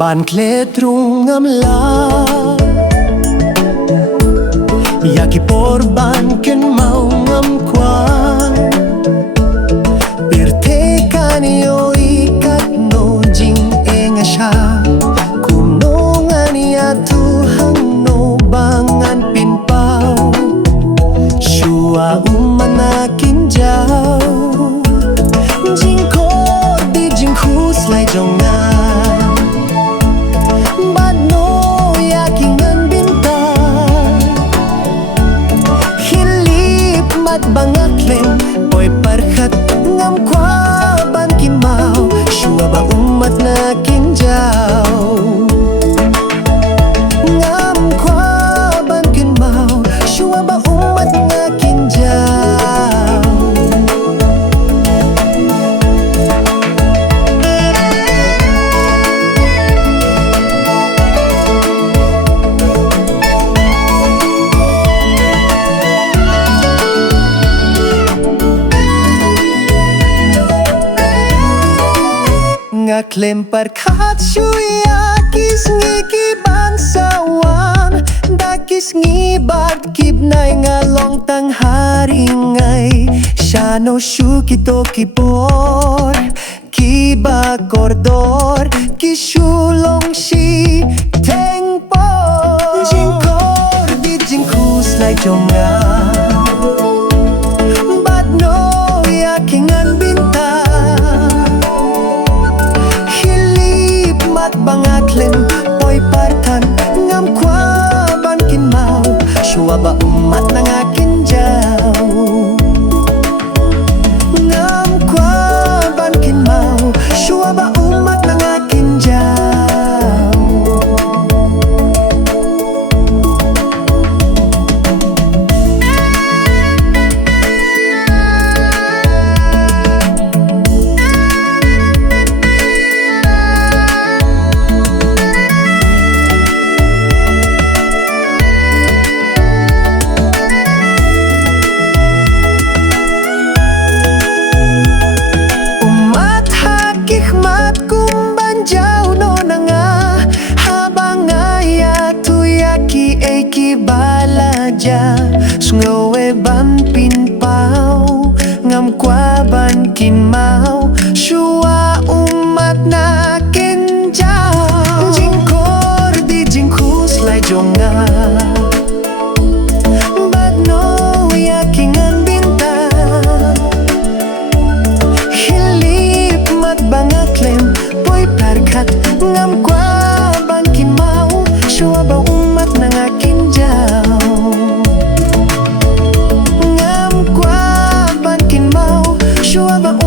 Ban kledrung ngam la Yaki por ban ken mau ngam kwan Birte kan yo ikat no jing enga sha Kum no ngani atu hang no bangan pin pau Shua umana kinjau Jing ko di jing khus lai jongan Bangaklem boy parkat ngam kwa ban kin mau shua ba umat na kinjau ngam kwa ban kin mau shua ba umat na kinjau Ngaklem parkat shuya kis ngiki bansawan Dakis ngibad kibnay ngalong tang haringay Shano shukito kipor Kiba kordor Kishulong shi tengpor Jingkor di jingkus lai jongan Bad no yakingan bintang Bangaklem boy partan ngam kwa ban kin mau shua ba umat na nga kinjau ngam kwa ban kin mau shua ba umat na nga kinjau Sungawe ban pin pau ngam kwa ban kin mau shua umat na kinjau jingkor di jingkus lai jonga bad no yakingan bintang hilip mat bangaklem boy parkat ngam kwa ban kin mau shua ba umat na nga kinjau shua ba